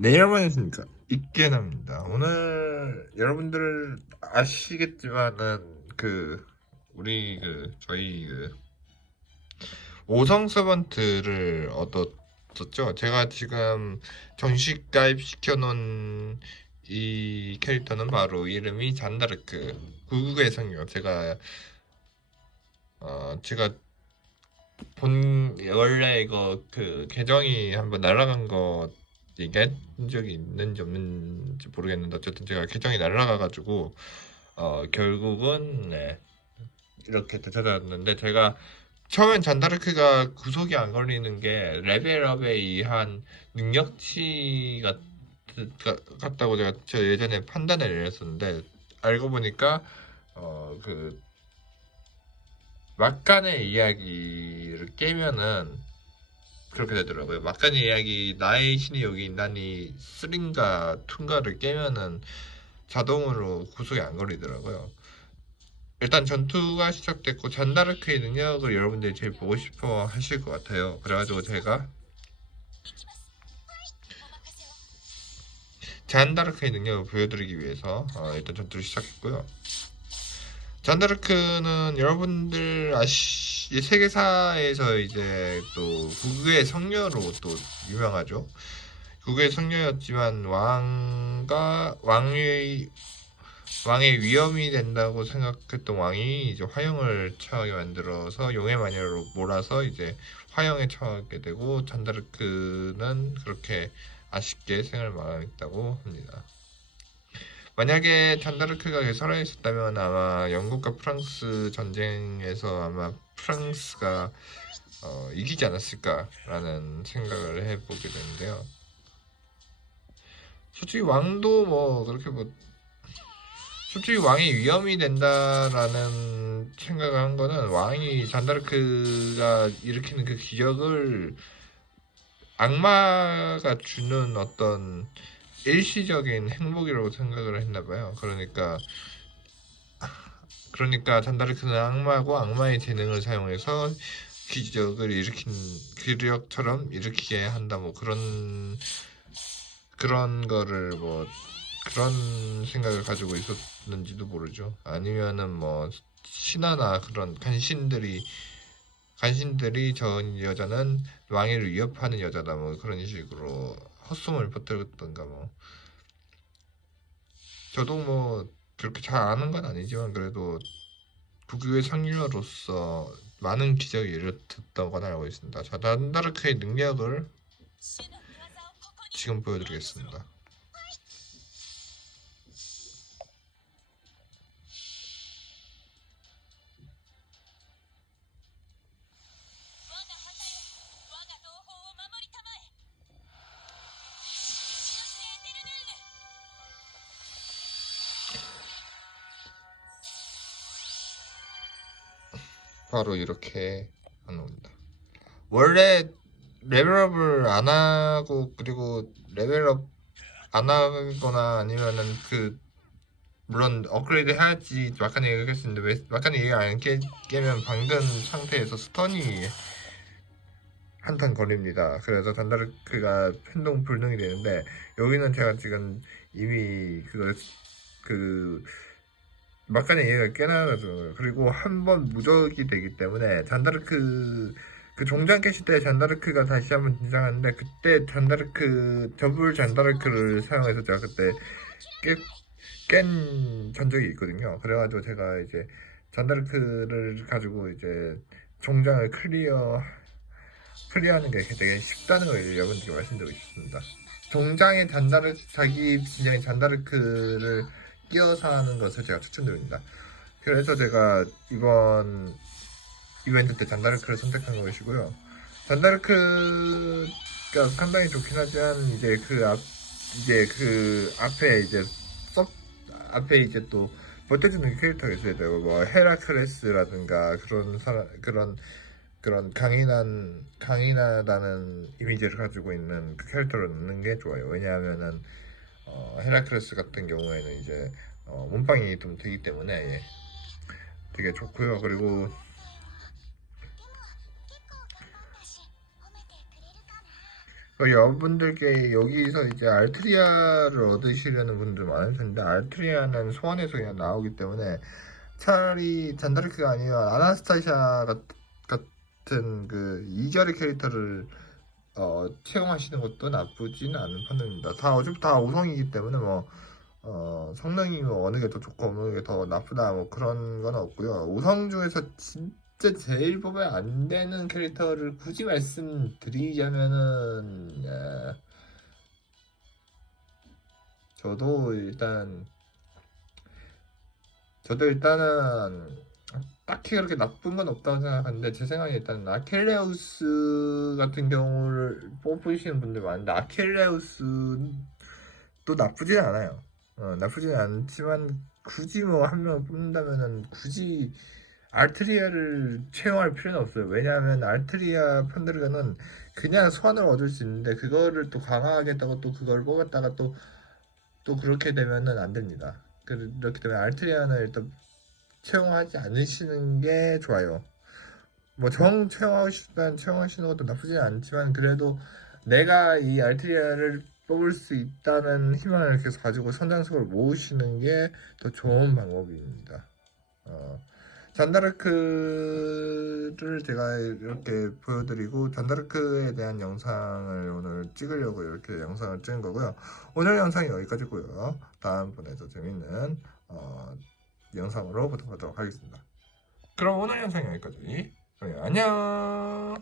네 여러분 안녕하십니까? 이깨나입니다. 오늘 여러분들 아시겠지만은 그 우리 그 저희 그 오성 서번트를 얻었었죠? 제가 지금 정식 가입시켜 놓은 이 캐릭터는 바로 이름이 잔다르크 구국의 성녀 제가 어 제가 본 원래 이거 그 계정이 한번 날아간 거 얘기한 적이 있는지 없는지 모르겠는데 어쨌든 제가 계정이 날아가가지고 어 결국은 네 이렇게 되찾아왔는데 제가 처음엔 잔다르크가 구속이 안 걸리는 게 레벨업에 의한 능력치 같, 같- 같다고 제가 저 예전에 판단을 내렸었는데 알고 보니까 어그 막간의 이야기를 깨면은 그렇게 되더라고요. 막간의 이야기 나의 신이 여기 있나니 3인가 2인가를 깨면은 자동으로 구속이 안 걸리더라고요. 일단 전투가 시작됐고 잔다르크의 능력을 여러분들이 제일 보고 싶어 하실 것 같아요. 그래가지고 제가 잔다르크의 능력을 보여드리기 위해서 어, 일단 전투를 시작했고요. 잔다르크는 여러분들 아시 이 세계사에서 이제 또 국의 성녀로 또 유명하죠. 국의 성녀였지만 왕과 왕의 왕의 위험이 된다고 생각했던 왕이 이제 화형을 처하게 만들어서 용의 마녀로 몰아서 이제 화형에 처하게 되고 잔다르크는 그렇게 아쉽게 생을 마감했다고 합니다. 만약에 잔다르크가 살아있었다면 아마 영국과 프랑스 전쟁에서 아마 프랑스가 어, 이기지 않았을까라는 생각을 해보게 되는데요. 솔직히 왕도 뭐 그렇게 뭐 솔직히 왕이 위험이 된다라는 생각을 한 거는 왕이 잔다르크가 일으키는 그 기적을 악마가 주는 어떤 일시적인 행복이라고 생각을 했나 봐요. 그러니까 그러니까 잔다르크는 악마고 악마의 재능을 사용해서 기적을 일으킨 기력처럼 일으키게 한다. 뭐 그런 그런 거를 뭐 그런 생각을 가지고 있었는지도 모르죠. 아니면은 뭐 신하나 그런 간신들이 간신들이 저 여자는 왕위를 위협하는 여자다. 뭐 그런 식으로 헛소문을 퍼뜨렸던가 뭐. 저도 뭐 그렇게 잘 아는 건 아니지만 그래도 국유의 상류로서 많은 기적이 일어났던 건 알고 있습니다. 자, 단다르크의 능력을 지금 보여드리겠습니다. 바로 이렇게 하는 겁니다. 원래 레벨업을 안 하고 그리고 레벨업 안 하거나 아니면은 그 물론 업그레이드 해야지 막간 얘기를 했었는데 왜 막간 얘기 안 깨, 깨면 방금 상태에서 스턴이 한탄 걸립니다. 그래서 단다르크가 행동 불능이 되는데 여기는 제가 지금 이미 그걸 그 막간의 이해가 깨나가지고 그리고 한 번 무적이 되기 때문에 잔다르크 그 종장 캐시 때 잔다르크가 다시 한번 등장하는데 그때 잔다르크 더블 잔다르크를 사용해서 제가 그때 깨, 깬 전적이 있거든요. 그래가지고 제가 이제 잔다르크를 가지고 이제 종장을 클리어 클리어하는 게 되게 쉽다는 걸 여러분들께 말씀드리고 싶습니다. 종장에 잔다르 자기 진영의 잔다르크를 끼어서 하는 것을 제가 추천드립니다. 그래서 제가 이번 이벤트 때 잔다르크를 선택한 것이고요. 잔다르크가 상당히 좋긴 하지만 이제 그 앞 이제 그 앞에 이제 섭 앞에 이제 또 버텨주는 캐릭터가 있어야 되고 뭐 헤라클레스라든가 그런 사람 그런 그런 강인한 강인하다는 이미지를 가지고 있는 그 캐릭터를 넣는 게 좋아요. 왜냐하면은 어, 헤라클레스 같은 경우에는 이제 어, 몸빵이 좀 되기 때문에 예, 되게 좋고요. 그리고 어, 여러분들께 여기서 이제 알트리아를 얻으시려는 분들 많을 텐데 알트리아는 소환에서 그냥 나오기 때문에 차라리 잔다르크가 아니라 아나스타샤 같, 같은 그 이결의 캐릭터를 어, 채용하시는 것도 나쁘진 않은 판단입니다. 다 어차피 다 5성이기 때문에 뭐 어, 성능이 뭐 어느 게 더 좋고 어느 게 더 나쁘다 뭐 그런 건 없고요. 5성 중에서 진짜 제일 보면 안 되는 캐릭터를 굳이 말씀드리자면은 예, 저도 일단 저도 일단은 딱히 그렇게 나쁜 건 없다고 생각하는데 제 생각에 일단 아켈레우스 같은 경우를 뽑으시는 분들 많은데 아켈레우스도 나쁘진 않아요. 어, 나쁘진 않지만 굳이 뭐 한 명을 뽑는다면은 굳이 알트리아를 채용할 필요는 없어요. 왜냐하면 알트리아 펀드르가는 그냥 소환을 얻을 수 있는데 그거를 또 강화하겠다고 또 그걸 뽑았다가 또또 그렇게 되면은 안 됩니다. 그- 그렇기 때문에 알트리아는 일단 채용하지 않으시는 게 좋아요. 뭐 정 채용하시면 채용하시는 것도 나쁘지 않지만 그래도 내가 이 알트리아를 뽑을 수 있다는 희망을 계속 가지고 선장석을 모으시는 게 더 좋은 방법입니다. 어, 잔다르크를 제가 이렇게 보여드리고 잔다르크에 대한 영상을 오늘 찍으려고 이렇게 영상을 찍은 거고요. 오늘 영상이 여기까지고요. 다음번에 더 재밌는 어, 영상으로 보도록 하겠습니다. 그럼 오늘 영상 여기까지. 네, 안녕.